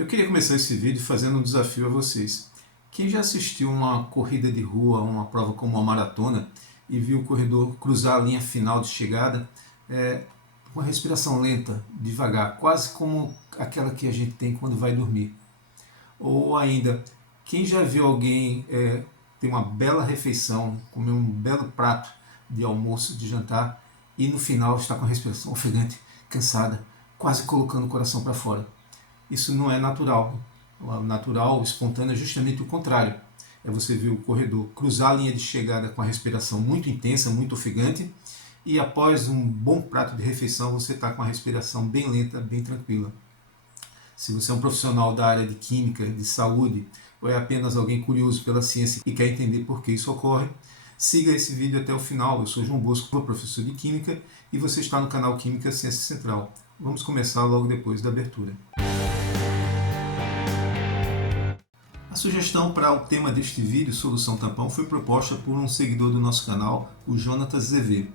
Eu queria começar esse vídeo fazendo um desafio a vocês. Quem já assistiu uma corrida de rua, uma prova como uma maratona, e viu o corredor cruzar a linha final de chegada, com a respiração lenta, devagar, quase como aquela que a gente tem quando vai dormir. Ou ainda, quem já viu alguém ter uma bela refeição, comer um belo prato de almoço, de jantar, e no final está com a respiração ofegante, cansada, quase colocando o coração para fora. Isso não é natural. O natural, o espontâneo, é justamente o contrário. É você ver o corredor cruzar a linha de chegada com a respiração muito intensa, muito ofegante, e após um bom prato de refeição você está com a respiração bem lenta, bem tranquila. Se você é um profissional da área de química, de saúde, ou é apenas alguém curioso pela ciência e quer entender por que isso ocorre, siga esse vídeo até o final. Eu sou João Bosco, professor de Química, e você está no canal Química Ciência Central. Vamos começar logo depois da abertura. A sugestão para o tema deste vídeo, solução tampão, foi proposta por um seguidor do nosso canal, o Jonatas ZV.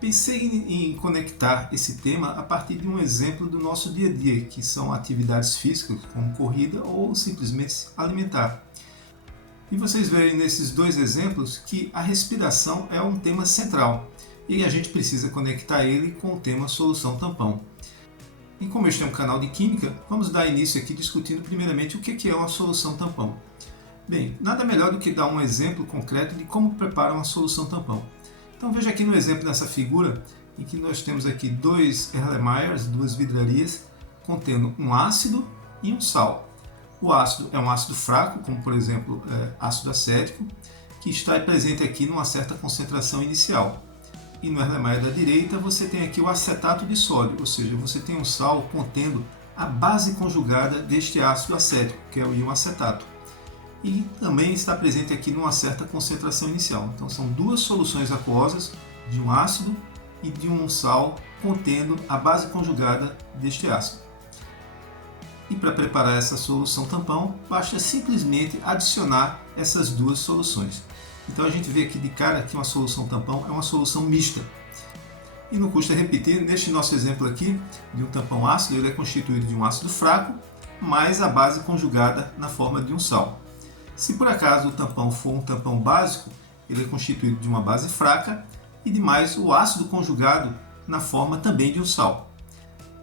Pensei em conectar esse tema a partir de um exemplo do nosso dia a dia, que são atividades físicas, como corrida ou simplesmente se alimentar. E vocês verem nesses dois exemplos que a respiração é um tema central, e a gente precisa conectar ele com o tema solução tampão. E como este é um canal de química, vamos dar início aqui discutindo primeiramente o que é uma solução tampão. Bem, nada melhor do que dar um exemplo concreto de como prepara uma solução tampão. Então veja aqui no exemplo dessa figura, em que nós temos aqui dois Erlenmeyers, duas vidrarias, contendo um ácido e um sal. O ácido é um ácido fraco, como por exemplo ácido acético, que está presente aqui numa certa concentração inicial. E no Erlenmeyer da direita você tem aqui o acetato de sódio, ou seja, você tem um sal contendo a base conjugada deste ácido acético, que é o íon acetato. E também está presente aqui numa certa concentração inicial. Então são duas soluções aquosas de um ácido e de um sal contendo a base conjugada deste ácido. E para preparar essa solução tampão, basta simplesmente adicionar essas duas soluções. Então a gente vê aqui de cara que uma solução tampão é uma solução mista. E não custa repetir, neste nosso exemplo aqui, de um tampão ácido, ele é constituído de um ácido fraco, mais a base conjugada na forma de um sal. Se por acaso o tampão for um tampão básico, ele é constituído de uma base fraca e de mais o ácido conjugado na forma também de um sal.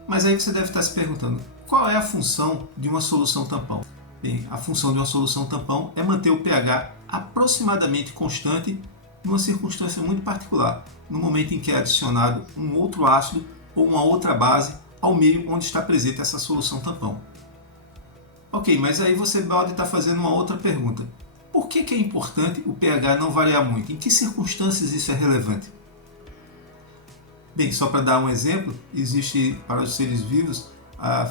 Mas aí você deve estar se perguntando, qual é a função de uma solução tampão? Bem, a função de uma solução tampão é manter o pH aproximadamente constante numa circunstância muito particular, no momento em que é adicionado um outro ácido ou uma outra base ao meio onde está presente essa solução tampão. Ok, mas aí você pode estar fazendo uma outra pergunta. Por que é importante o pH não variar muito? Em que circunstâncias isso é relevante? Bem, só para dar um exemplo, existe para os seres vivos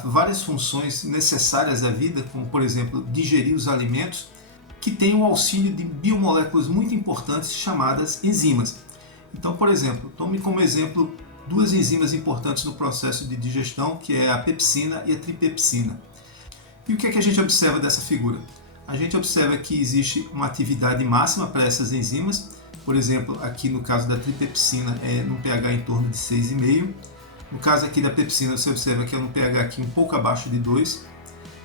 várias funções necessárias à vida, como por exemplo digerir os alimentos, que têm o auxílio de biomoléculas muito importantes chamadas enzimas. Então, por exemplo, tome como exemplo duas enzimas importantes no processo de digestão, que é a pepsina e a tripepsina. E o que é que a gente observa dessa figura? A gente observa que existe uma atividade máxima para essas enzimas. Por exemplo, aqui no caso da tripepsina é num pH em torno de 6,5. No caso aqui da pepsina você observa que é num pH aqui um pouco abaixo de 2.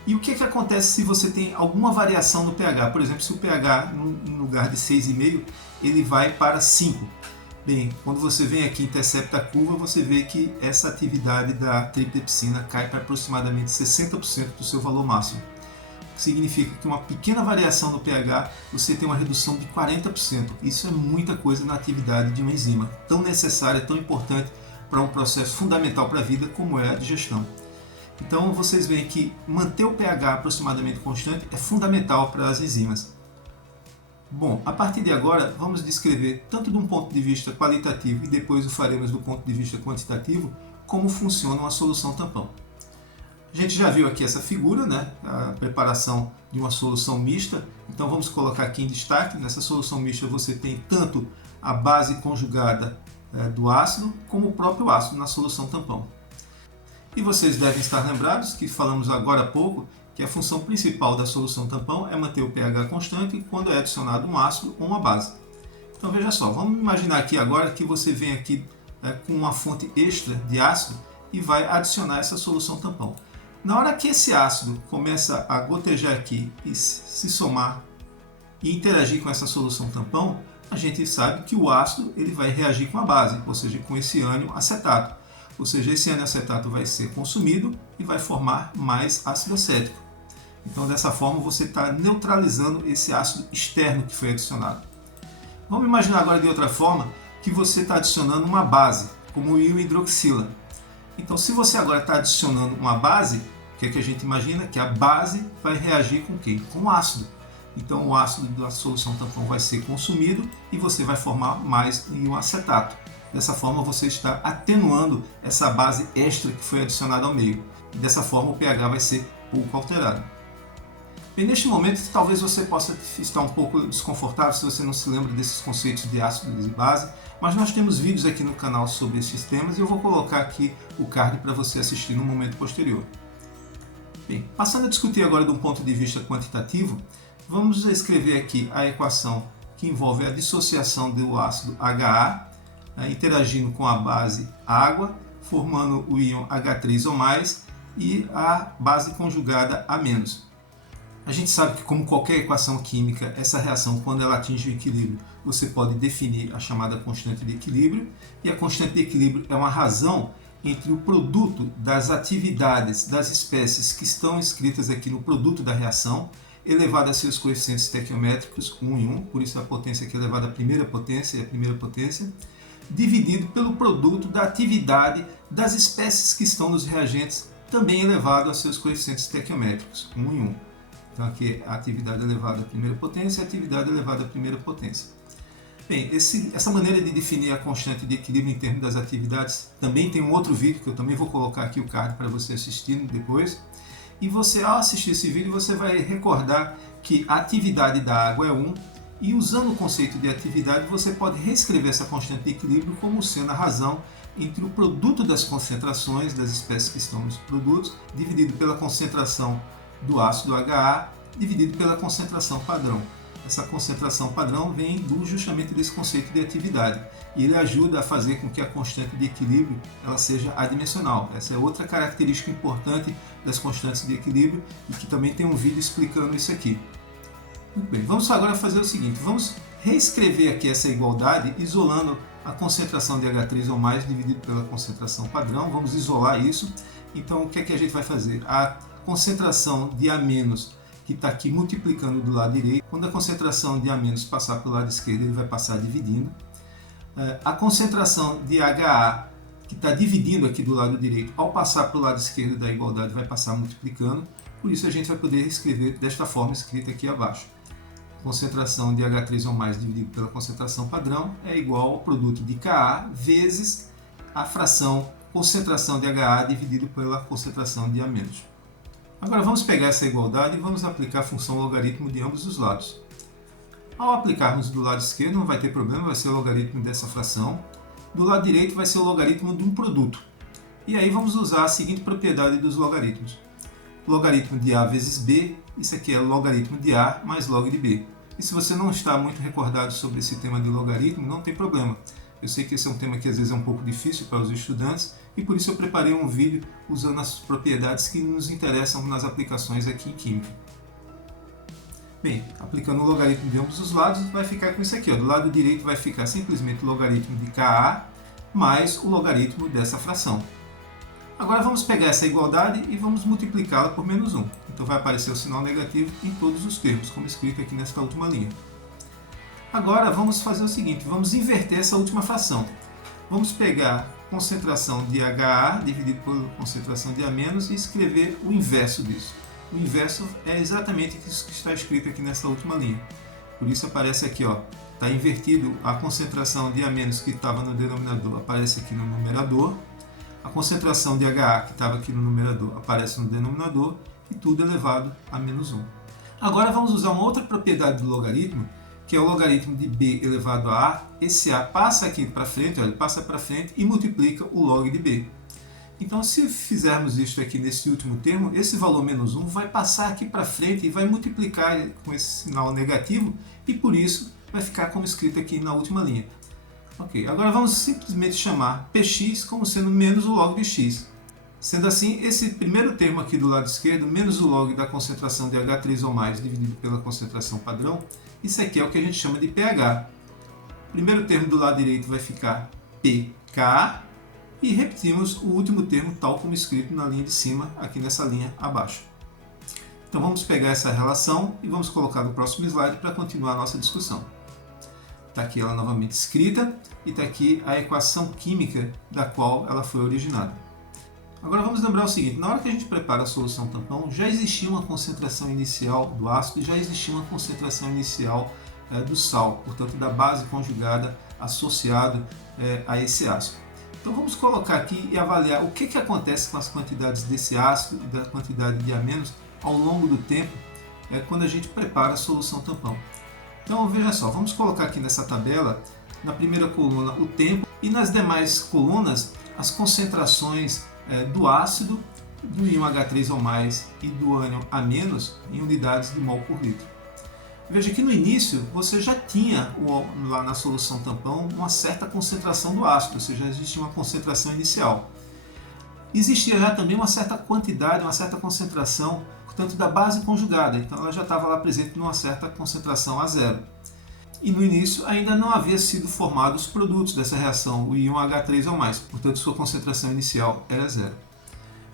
E o que é que acontece se você tem alguma variação no pH? Por exemplo, se o pH no lugar de 6,5 ele vai para 5. Bem, quando você vem aqui e intercepta a curva, você vê que essa atividade da tripepsina cai para aproximadamente 60% do seu valor máximo. Significa que uma pequena variação no pH, você tem uma redução de 40%. Isso é muita coisa na atividade de uma enzima, tão necessária, tão importante para um processo fundamental para a vida como é a digestão. Então vocês veem que manter o pH aproximadamente constante é fundamental para as enzimas. Bom, a partir de agora vamos descrever tanto de um ponto de vista qualitativo e depois o faremos do ponto de vista quantitativo como funciona uma solução tampão. A gente já viu aqui essa figura, né? A preparação de uma solução mista. Então vamos colocar aqui em destaque, nessa solução mista você tem tanto a base conjugada do ácido como o próprio ácido na solução tampão. E vocês devem estar lembrados que falamos agora há pouco que a função principal da solução tampão é manter o pH constante quando é adicionado um ácido ou uma base. Então veja só, vamos imaginar aqui agora que você vem aqui com uma fonte extra de ácido e vai adicionar essa solução tampão. Na hora que esse ácido começa a gotejar aqui e se somar e interagir com essa solução tampão, a gente sabe que o ácido ele vai reagir com a base, ou seja, com esse ânion acetato. Ou seja, esse ânion acetato vai ser consumido e vai formar mais ácido acético. Então, dessa forma, você está neutralizando esse ácido externo que foi adicionado. Vamos imaginar agora de outra forma que você está adicionando uma base, como o íon hidroxila. Então, se você agora está adicionando uma base, o que é que a gente imagina? Que a base vai reagir com o quê? Com o ácido. Então, o ácido da solução tampão vai ser consumido e você vai formar mais íon acetato. Dessa forma, você está atenuando essa base extra que foi adicionada ao meio. E dessa forma, o pH vai ser pouco alterado. Bem, neste momento, talvez você possa estar um pouco desconfortável se você não se lembra desses conceitos de ácidos e base, mas nós temos vídeos aqui no canal sobre esses temas e eu vou colocar aqui o card para você assistir no momento posterior. Bem, passando a discutir agora de um ponto de vista quantitativo, vamos escrever aqui a equação que envolve a dissociação do ácido HA, interagindo com a base água, formando o íon H3 ou mais e a base conjugada A-. A gente sabe que, como qualquer equação química, essa reação, quando ela atinge o equilíbrio, você pode definir a chamada constante de equilíbrio, e a constante de equilíbrio é uma razão entre o produto das atividades das espécies que estão escritas aqui no produto da reação, elevado a seus coeficientes estequiométricos 1 em 1, por isso a potência aqui é elevada à primeira potência, dividido pelo produto da atividade das espécies que estão nos reagentes, também elevado a seus coeficientes estequiométricos 1 em 1. Então aqui a atividade elevada à primeira potência e a atividade elevada à primeira potência. Bem, essa maneira de definir a constante de equilíbrio em termos das atividades também tem um outro vídeo que eu também vou colocar aqui o card para você assistir depois. E você, ao assistir esse vídeo, você vai recordar que a atividade da água é 1 e, usando o conceito de atividade, você pode reescrever essa constante de equilíbrio como sendo a razão entre o produto das concentrações das espécies que estão nos produtos, dividido pela concentração do ácido HA, dividido pela concentração padrão. Essa concentração padrão vem justamente desse conceito de atividade e ele ajuda a fazer com que a constante de equilíbrio ela seja adimensional. Essa é outra característica importante das constantes de equilíbrio e que também tem um vídeo explicando isso aqui. Muito bem, vamos agora fazer o seguinte, vamos reescrever aqui essa igualdade isolando a concentração de H3 ou mais dividido pela concentração padrão, vamos isolar isso. Então o que é que a gente vai fazer? A concentração de A- que está aqui multiplicando do lado direito, quando a concentração de A- passar para o lado esquerdo, ele vai passar dividindo. A concentração de HA, que está dividindo aqui do lado direito, ao passar para o lado esquerdo da igualdade, vai passar multiplicando. Por isso a gente vai poder escrever desta forma escrita aqui abaixo. A concentração de H3 ou mais dividido pela concentração padrão é igual ao produto de Ka vezes a fração concentração de HA dividido pela concentração de A-. Agora vamos pegar essa igualdade e vamos aplicar a função logaritmo de ambos os lados. Ao aplicarmos do lado esquerdo não vai ter problema, vai ser o logaritmo dessa fração. Do lado direito vai ser o logaritmo de um produto. E aí vamos usar a seguinte propriedade dos logaritmos. Logaritmo de A vezes B, isso aqui é logaritmo de A mais log de B. E se você não está muito recordado sobre esse tema de logaritmo, não tem problema. Eu sei que esse é um tema que às vezes é um pouco difícil para os estudantes e por isso eu preparei um vídeo usando as propriedades que nos interessam nas aplicações aqui em Química. Bem, aplicando o logaritmo de ambos os lados, vai ficar com isso aqui. Ó. Do lado direito vai ficar simplesmente o logaritmo de Ka mais o logaritmo dessa fração. Agora vamos pegar essa igualdade e vamos multiplicá-la por menos 1. Então vai aparecer o sinal negativo em todos os termos, como escrito aqui nesta última linha. Agora vamos fazer o seguinte, vamos inverter essa última fração. Vamos pegar a concentração de HA dividido por concentração de A- e escrever o inverso disso. O inverso é exatamente isso que está escrito aqui nessa última linha. Por isso aparece aqui, ó, está invertido a concentração de A- que estava no denominador, aparece aqui no numerador. A concentração de HA que estava aqui no numerador aparece no denominador e tudo elevado a menos 1. Agora vamos usar uma outra propriedade do logaritmo, que é o logaritmo de B elevado a A. Esse A passa aqui para frente, olha, passa para frente e multiplica o log de B. Então, se fizermos isso aqui nesse último termo, esse valor menos 1 vai passar aqui para frente e vai multiplicar com esse sinal negativo e por isso vai ficar como escrito aqui na última linha. Ok, agora vamos simplesmente chamar Px como sendo menos o log de x. Sendo assim, esse primeiro termo aqui do lado esquerdo, menos o log da concentração de H3 ou mais dividido pela concentração padrão, isso aqui é o que a gente chama de pH. O primeiro termo do lado direito vai ficar pKa e repetimos o último termo tal como escrito na linha de cima, aqui nessa linha abaixo. Então vamos pegar essa relação e vamos colocar no próximo slide para continuar a nossa discussão. Está aqui ela novamente escrita e está aqui a equação química da qual ela foi originada. Agora vamos lembrar o seguinte, na hora que a gente prepara a solução tampão, já existia uma concentração inicial do ácido e já existia uma concentração inicial do sal, portanto da base conjugada associado a esse ácido. Então vamos colocar aqui e avaliar o que acontece com as quantidades desse ácido e da quantidade de A- ao longo do tempo quando a gente prepara a solução tampão. Então veja só, vamos colocar aqui nessa tabela, na primeira coluna o tempo e nas demais colunas as concentrações do ácido, do íon H3 ou mais e do ânion A- em unidades de mol por litro. Veja que no início você já tinha lá na solução tampão uma certa concentração do ácido, ou seja, existia uma concentração inicial. Existia já também uma certa quantidade, uma certa concentração, portanto, da base conjugada, então ela já estava lá presente numa certa concentração a zero. E no início ainda não havia sido formados os produtos dessa reação, o íon H3 ou mais, portanto sua concentração inicial era zero.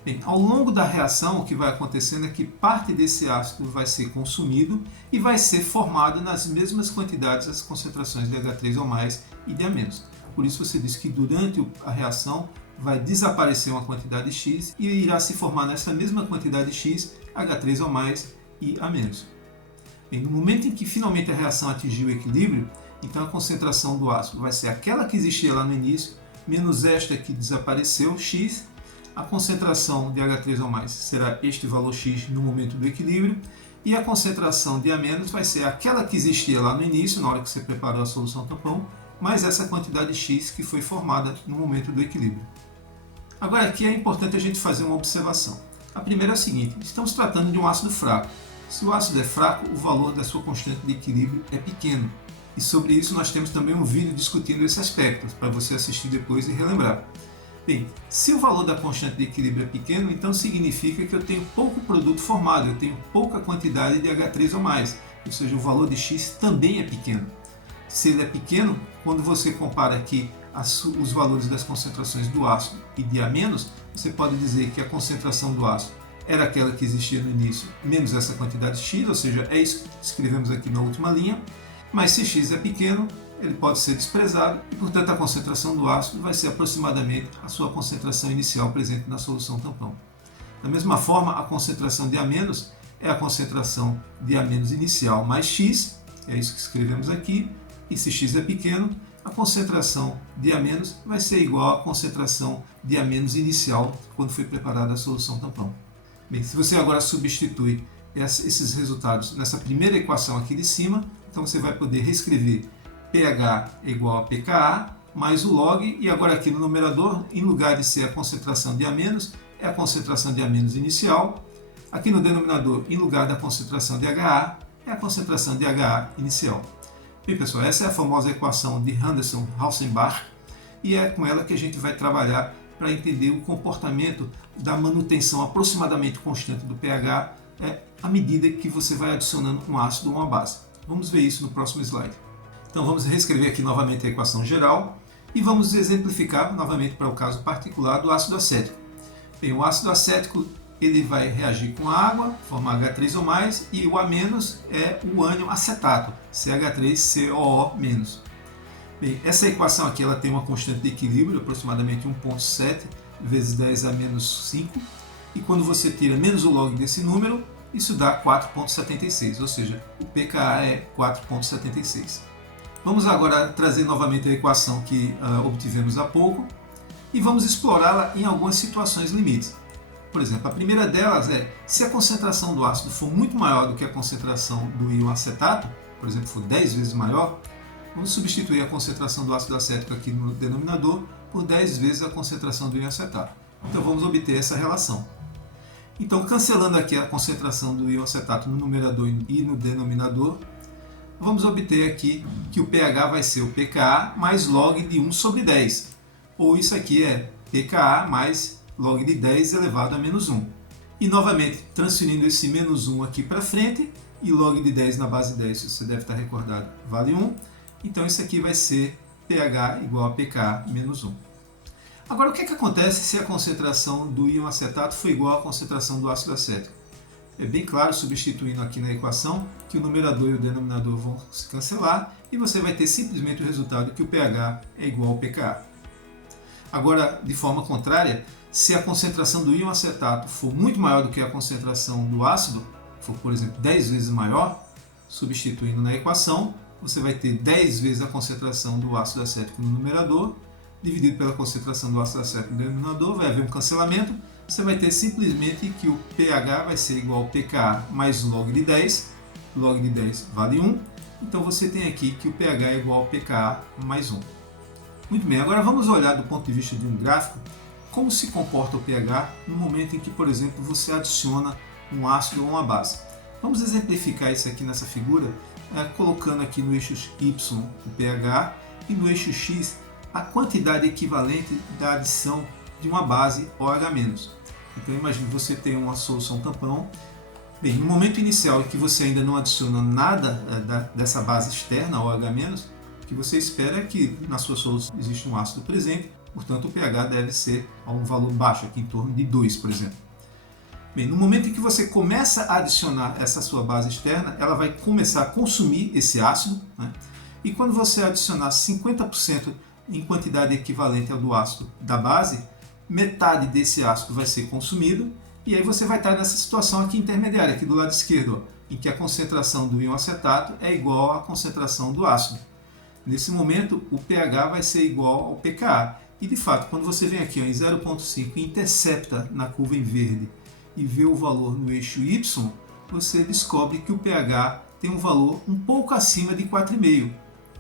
Bem, ao longo da reação o que vai acontecendo é que parte desse ácido vai ser consumido e vai ser formado nas mesmas quantidades as concentrações de H3 ou mais e de A-. Por isso você diz que durante a reação vai desaparecer uma quantidade X e irá se formar nessa mesma quantidade X H3 ou mais e A-. Bem, no momento em que finalmente a reação atingiu o equilíbrio, então a concentração do ácido vai ser aquela que existia lá no início, menos esta que desapareceu, X. A concentração de H3 ou mais será este valor X no momento do equilíbrio, e a concentração de A- vai ser aquela que existia lá no início, na hora que você preparou a solução tampão, mais essa quantidade X que foi formada no momento do equilíbrio. Agora aqui é importante a gente fazer uma observação. A primeira é a seguinte, estamos tratando de um ácido fraco. Se o ácido é fraco, o valor da sua constante de equilíbrio é pequeno. E sobre isso nós temos também um vídeo discutindo esse aspecto, para você assistir depois e relembrar. Bem, se o valor da constante de equilíbrio é pequeno, então significa que eu tenho pouco produto formado, eu tenho pouca quantidade de H3 ou mais, ou seja, o valor de X também é pequeno. Se ele é pequeno, quando você compara aqui os valores das concentrações do ácido e de A-, você pode dizer que a concentração do ácido era aquela que existia no início, menos essa quantidade X, ou seja, é isso que escrevemos aqui na última linha, mas se X é pequeno, ele pode ser desprezado e, portanto, a concentração do ácido vai ser aproximadamente a sua concentração inicial presente na solução tampão. Da mesma forma, a concentração de A- é a concentração de A- inicial mais X, é isso que escrevemos aqui, e se X é pequeno, a concentração de A- vai ser igual à concentração de A- inicial quando foi preparada a solução tampão. Bem, se você agora substitui esses resultados nessa primeira equação aqui de cima, então você vai poder reescrever pH é igual a pKa mais o log, e agora aqui no numerador, em lugar de ser a concentração de A-, é a concentração de A- inicial. Aqui no denominador, em lugar da concentração de HA, é a concentração de HA inicial. Bem, pessoal, essa é a famosa equação de Henderson-Haussenbach, e é com ela que a gente vai trabalhar para entender o comportamento da manutenção aproximadamente constante do pH à medida que você vai adicionando um ácido ou uma base. Vamos ver isso no próximo slide. Então vamos reescrever aqui novamente a equação geral e vamos exemplificar novamente para o caso particular do ácido acético. Bem, o ácido acético ele vai reagir com a água, formar H3 ou mais, e o A- é o ânion acetato, CH3COO-. Bem, essa equação aqui ela tem uma constante de equilíbrio, aproximadamente 1,7 vezes 10 a menos 5, e quando você tira menos o log desse número, isso dá 4,76, ou seja, o pKa é 4,76. Vamos agora trazer novamente a equação que obtivemos há pouco e vamos explorá-la em algumas situações limites. Por exemplo, a primeira delas é, se a concentração do ácido for muito maior do que a concentração do íon acetato, por exemplo, for 10 vezes maior, vamos substituir a concentração do ácido acético aqui no denominador por 10 vezes a concentração do íon acetato. Então vamos obter essa relação. Então, cancelando aqui a concentração do íon acetato no numerador e no denominador, vamos obter aqui que o pH vai ser o pKa mais log de 1 sobre 10. Ou isso aqui é pKa mais log de 10 elevado a menos 1. E novamente, transferindo esse menos 1 aqui para frente, e log de 10 na base 10, você deve estar recordado, vale 1. Então isso aqui vai ser pH igual a pKa menos 1. Agora, o que acontece se a concentração do íon acetato for igual à concentração do ácido acético? É bem claro, substituindo aqui na equação, que o numerador e o denominador vão se cancelar e você vai ter simplesmente o resultado que o pH é igual ao pKa. Agora, de forma contrária, se a concentração do íon acetato for muito maior do que a concentração do ácido, for, por exemplo, 10 vezes maior, substituindo na equação, você vai ter 10 vezes a concentração do ácido acético no numerador, dividido pela concentração do ácido acético no denominador, vai haver um cancelamento, você vai ter simplesmente que o pH vai ser igual ao pKa mais log de 10 vale 1, então você tem aqui que o pH é igual ao pKa mais 1. Muito bem, agora vamos olhar do ponto de vista de um gráfico, como se comporta o pH no momento em que, por exemplo, você adiciona um ácido ou uma base. Vamos exemplificar isso aqui nessa figura, colocando aqui no eixo Y o pH e no eixo X a quantidade equivalente da adição de uma base OH-. Então imagine que você tem uma solução tampão. Bem, no momento inicial em que você ainda não adiciona nada dessa base externa, OH-, o que você espera é que na sua solução existe um ácido presente, portanto o pH deve ser a um valor baixo, aqui em torno de 2, por exemplo. Bem, no momento em que você começa a adicionar essa sua base externa, ela vai começar a consumir esse ácido, né? E quando você adicionar 50% em quantidade equivalente ao do ácido da base, metade desse ácido vai ser consumido, e aí você vai estar nessa situação aqui intermediária, aqui do lado esquerdo, ó, em que a concentração do íon acetato é igual à concentração do ácido. Nesse momento, o pH vai ser igual ao pKa. E de fato, quando você vem aqui ó, em 0,5 e intercepta na curva em verde e vê o valor no eixo Y, você descobre que o pH tem um valor um pouco acima de 4,5.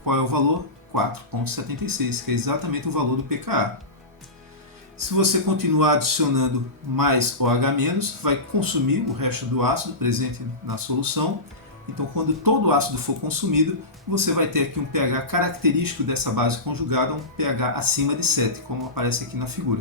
Qual é o valor? 4,76, que é exatamente o valor do pKa. Se você continuar adicionando mais OH-, vai consumir o resto do ácido presente na solução. Então, quando todo o ácido for consumido, você vai ter aqui um pH característico dessa base conjugada, um pH acima de 7, como aparece aqui na figura.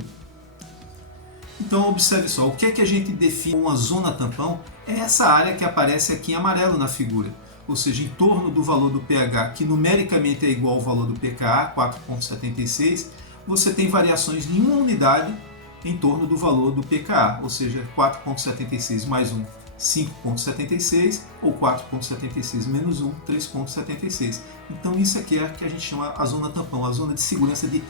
Então, observe só, o que é que a gente define como uma zona tampão? É essa área que aparece aqui em amarelo na figura, ou seja, em torno do valor do pH, que numericamente é igual ao valor do pKa, 4,76, você tem variações de uma unidade em torno do valor do pKa, ou seja, 4,76 mais 1, 5,76, ou 4,76 menos 1, 3,76. Então isso aqui é o que a gente chama a zona tampão, a zona de segurança de...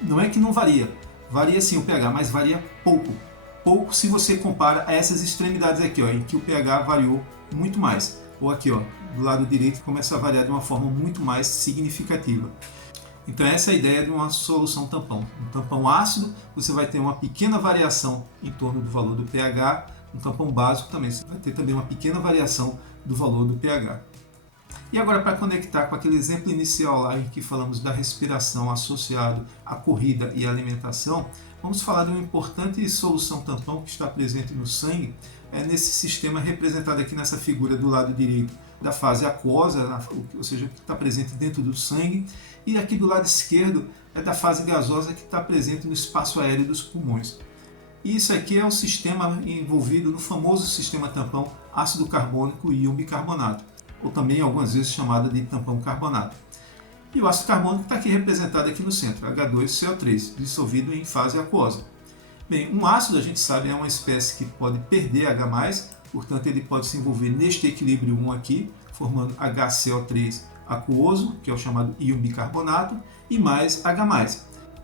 Não é que não varia, varia sim o pH, mas varia pouco. Pouco se você compara a essas extremidades aqui, ó, em que o pH variou muito mais. Ou aqui, ó, do lado direito, começa a variar de uma forma muito mais significativa. Então essa é a ideia de uma solução tampão. Um tampão ácido, você vai ter uma pequena variação em torno do valor do pH. Um tampão básico também, você vai ter também uma pequena variação do valor do pH. E agora, para conectar com aquele exemplo inicial lá em que falamos da respiração associado à corrida e à alimentação, vamos falar de uma importante solução tampão que está presente no sangue, nesse sistema representado aqui nessa figura do lado direito da fase aquosa, ou seja, que está presente dentro do sangue, e aqui do lado esquerdo é da fase gasosa que está presente no espaço aéreo dos pulmões. E isso aqui é o sistema envolvido no famoso sistema tampão ácido carbônico e íon bicarbonato, ou também algumas vezes chamada de tampão carbonato. E o ácido carbônico está aqui representado aqui no centro, H2CO3, dissolvido em fase aquosa. Bem, um ácido, a gente sabe, é uma espécie que pode perder H+, portanto ele pode se envolver neste equilíbrio 1 aqui, formando HCO3 aquoso, que é o chamado íon bicarbonato, e mais H+.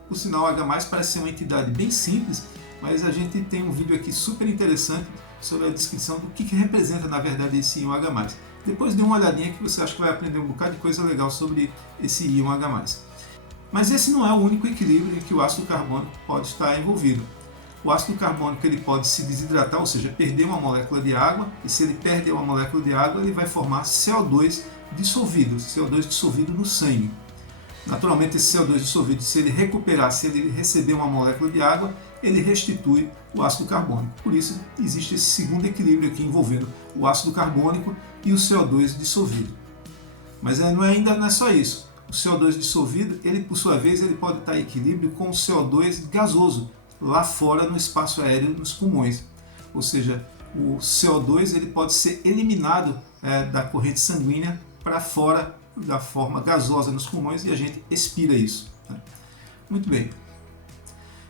O sinal H+, parece ser uma entidade bem simples, mas a gente tem um vídeo aqui super interessante sobre a descrição do que representa na verdade esse íon H+. Depois dê uma olhadinha que você acha que vai aprender um bocado de coisa legal sobre esse íon H+. Mas esse não é o único equilíbrio em que o ácido carbônico pode estar envolvido. O ácido carbônico ele pode se desidratar, ou seja, perder uma molécula de água, e se ele perder uma molécula de água, ele vai formar CO2 dissolvido no sangue. Naturalmente, esse CO2 dissolvido, se ele recuperar, se ele receber uma molécula de água, ele restitui o ácido carbônico. Por isso, existe esse segundo equilíbrio aqui envolvendo o ácido carbônico e o CO2 dissolvido. Mas ainda não é só isso. O CO2 dissolvido, ele por sua vez, ele pode estar em equilíbrio com o CO2 gasoso, lá fora no espaço aéreo, nos pulmões. Ou seja, o CO2 ele pode ser eliminado da corrente sanguínea para fora da forma gasosa nos pulmões e a gente expira isso. Muito bem.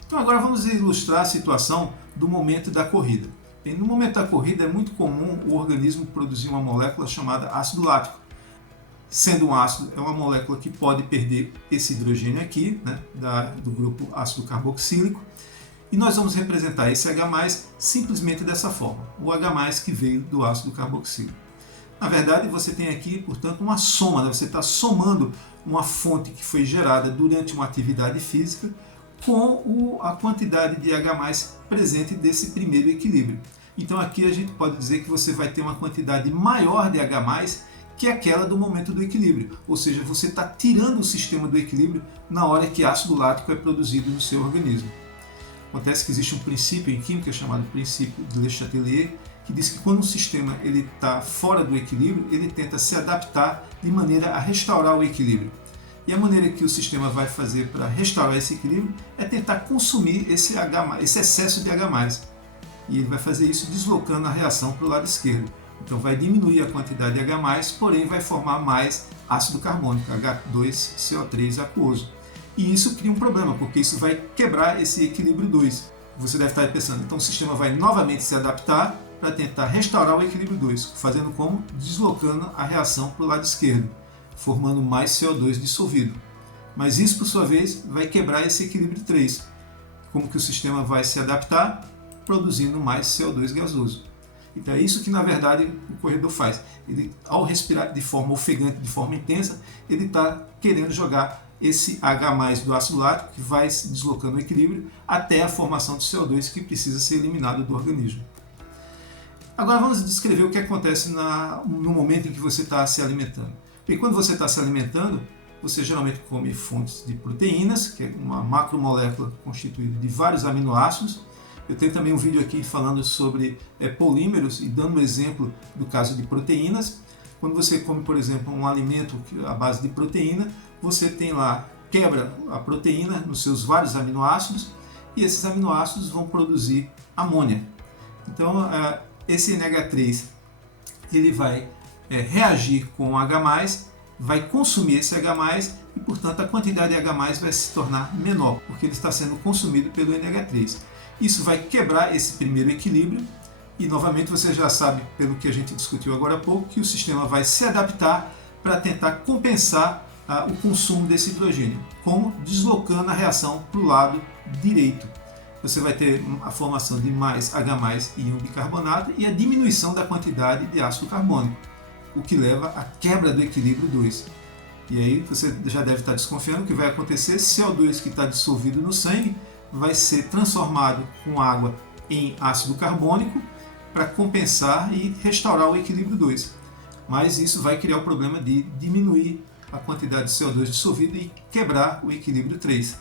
Então agora vamos ilustrar a situação do momento da corrida. Bem, no momento da corrida é muito comum o organismo produzir uma molécula chamada ácido lático. Sendo um ácido, é uma molécula que pode perder esse hidrogênio aqui, né, do grupo ácido carboxílico, e nós vamos representar esse H+, simplesmente dessa forma, o H+, que veio do ácido carboxílico. Na verdade, você tem aqui, portanto, uma soma, né? Você está somando uma fonte que foi gerada durante uma atividade física com a quantidade de H+ presente desse primeiro equilíbrio. Então aqui a gente pode dizer que você vai ter uma quantidade maior de H+, que é aquela do momento do equilíbrio, ou seja, você está tirando o sistema do equilíbrio na hora que ácido lático é produzido no seu organismo. Acontece que existe um princípio em química chamado princípio de Le Chatelier, que diz que quando um sistema está fora do equilíbrio, ele tenta se adaptar de maneira a restaurar o equilíbrio. E a maneira que o sistema vai fazer para restaurar esse equilíbrio é tentar consumir esse excesso de H+. E ele vai fazer isso deslocando a reação para o lado esquerdo. Então vai diminuir a quantidade de H+, porém vai formar mais ácido carbônico, H2CO3 aquoso. E isso cria um problema, porque isso vai quebrar esse equilíbrio 2. Você deve estar pensando, então o sistema vai novamente se adaptar para tentar restaurar o equilíbrio 2, fazendo como? Deslocando a reação para o lado esquerdo, formando mais CO2 dissolvido. Mas isso, por sua vez, vai quebrar esse equilíbrio 3. Como que o sistema vai se adaptar? Produzindo mais CO2 gasoso. Então é isso que, na verdade, o corredor faz. Ele, ao respirar de forma ofegante, de forma intensa, ele está querendo jogar esse H+ do ácido lático, que vai se deslocando o equilíbrio, até a formação de CO2 que precisa ser eliminado do organismo. Agora vamos descrever o que acontece no momento em que você está se alimentando. Porque quando você está se alimentando, você geralmente come fontes de proteínas, que é uma macromolécula constituída de vários aminoácidos. Eu tenho também um vídeo aqui falando sobre polímeros e dando um exemplo do caso de proteínas. Quando você come, por exemplo, um alimento à base de proteína, você tem lá, quebra a proteína nos seus vários aminoácidos e esses aminoácidos vão produzir amônia. Então, esse NH3 ele vai reagir com o H+, vai consumir esse H+, e, portanto, a quantidade de H+ vai se tornar menor, porque ele está sendo consumido pelo NH3. Isso vai quebrar esse primeiro equilíbrio e, novamente, você já sabe, pelo que a gente discutiu agora há pouco, que o sistema vai se adaptar para tentar compensar o consumo desse hidrogênio, como deslocando a reação para o lado direito. Você vai ter a formação de mais H+ e íon bicarbonato e a diminuição da quantidade de ácido carbônico, o que leva à quebra do equilíbrio 2. E aí você já deve estar desconfiando que vai acontecer: CO2 que está dissolvido no sangue vai ser transformado com água em ácido carbônico para compensar e restaurar o equilíbrio 2. Mas isso vai criar o problema de diminuir a quantidade de CO2 dissolvido e quebrar o equilíbrio 3.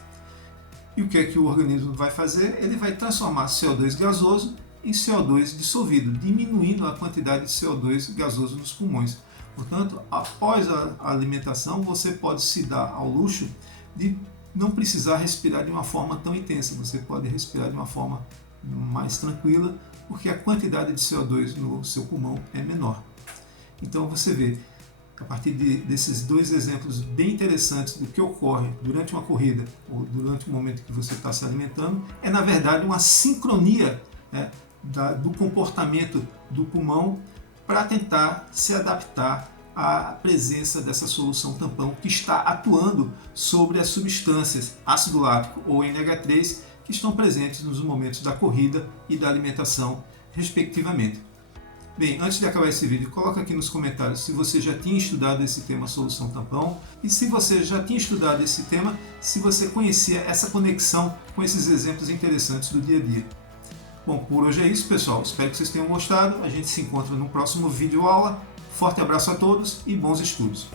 E o que é que o organismo vai fazer? Ele vai transformar CO2 gasoso em CO2 dissolvido, diminuindo a quantidade de CO2 gasoso nos pulmões. Portanto, após a alimentação, você pode se dar ao luxo de não precisar respirar de uma forma tão intensa. Você pode respirar de uma forma mais tranquila, porque a quantidade de CO2 no seu pulmão é menor. Então você vê, a partir desses dois exemplos bem interessantes do que ocorre durante uma corrida ou durante o momento que você está se alimentando, é na verdade uma sincronia do comportamento do pulmão para tentar se adaptar à presença dessa solução tampão que está atuando sobre as substâncias ácido lático ou NH3 que estão presentes nos momentos da corrida e da alimentação, respectivamente. Bem, antes de acabar esse vídeo, coloca aqui nos comentários se você já tinha estudado esse tema solução tampão e se você já tinha estudado esse tema, se você conhecia essa conexão com esses exemplos interessantes do dia a dia. Bom, por hoje é isso, pessoal. Espero que vocês tenham gostado. A gente se encontra no próximo vídeo aula. Forte abraço a todos e bons estudos!